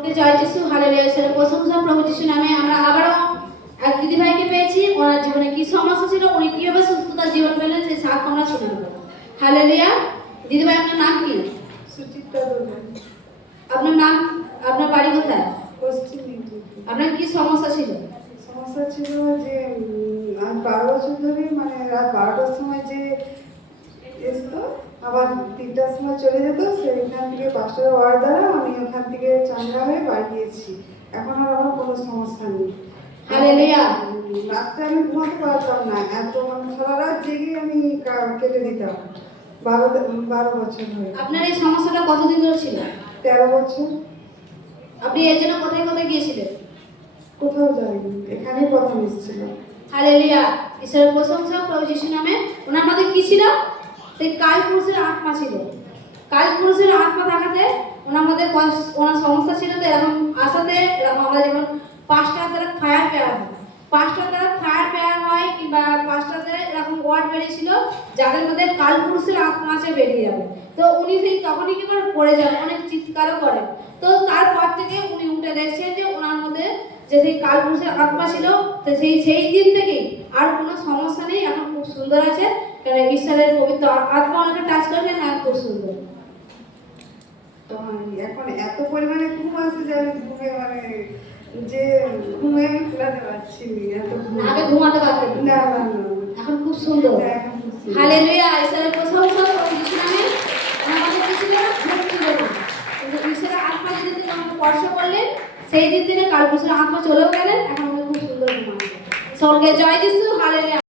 ওকে জয় যিশু? হালেলুয়া প্রশংসা প্রভু যিশু নামে আমরা আবারও এক দিদিভাইকে পেয়েছি। ওনার জীবনে কি সমস্যা ছিল? উনি কীভাবে সুস্থতা জীবন পেলেন? সেই সাক্ষ্য আমরা শোনাবো হালেলুয়া দিদিভাই আপনার নাম কি? সুচিত্রা আপনার নাম আপনার বাড়ি কোথায়? পশ্চিম আপনার কি সমস্যা ছিল? সমস্যা ছিল যে বারো বছর ধরে মানে রাত বারোটার সময় যে আবার তিনটার সময় চলে যেত সেইখান থেকে পাঁচটা ওয়ার্ড দ্বারা আমি ওখান থেকে চাঙ্গা হয়ে বাড়ি এখন আর আমার কোনো সমস্যা নেই। রাত্রে আমি ঘুমাতে পারতাম না এত মানে সারা রাত জেগে আমি কেটে দিতাম। বারো বারো বছর হয়ে আপনার এই সমস্যাটা কতদিন ধরে ছিল? তেরো বছর। আপনি এর জন্য কোথায় কোথায় গিয়েছিলেন? কোথাও যাইনি এখানেই প্রথম এসেছিল হালেলুয়া। ঈশ্বরের প্রশংসা প্রভু যিশু নামে। ওনার মধ্যে কি ছিল? সেই কাল পুরুষের আত্মা ছিল। কাল পুরুষের আত্মা থাকাতে ওনার মধ্যে ওনার সমস্যা ছিল তো এরকম আসাতে এরকম আমরা যেমন পাঁচটা দ্বারা ফায়ার পেয়ার হয়। পাঁচটা দ্বারা ফায়ার পেয়ার হয় কিংবা পাঁচটা পাঁচটাতে এরকম ওয়ার্ড বেরিয়েছিল, যাদের মধ্যে কাল পুরুষের আত্মা আছে বেরিয়ে যাবে। তো উনি সেই তখনই কি করে পড়ে যান অনেক চিৎকারও করেন তো তারপর থেকে উনি উঠে দেখছেন যে ওনার মধ্যে যে সেই কাল পুরুষের আত্মা ছিল, তো সেই সেই দিন থেকেই আর কোনো সমস্যা নেই এখন খুব সুন্দর আছে। কারণ ঈশ্বরের পবিত্র আত্মা ওনাকে টাচ করবে হ্যাঁ খুব সুন্দর। এখন এত পরিমাণে ঘুম আসে যে আমি ঘুমে মানে যে ঘুমে আমি পারছি না আগে ঘুমাতে পারতেন না। না না এখন খুব সুন্দর। না, হালেলুয়া ঈশ্বরের প্রশংসা প্রভু যিশু নামে আমাদের কিছু না ঘুম ছিল না কিন্তু ঈশ্বরের আত্মা যেদিন থেকে স্পর্শ করলেন সেই দিন থেকে কাল পুরুষের আত্মা চলেও গেলেন। এখন খুব সুন্দর ঘুম স্বর্গে জয় যিশু হালেলুয়া।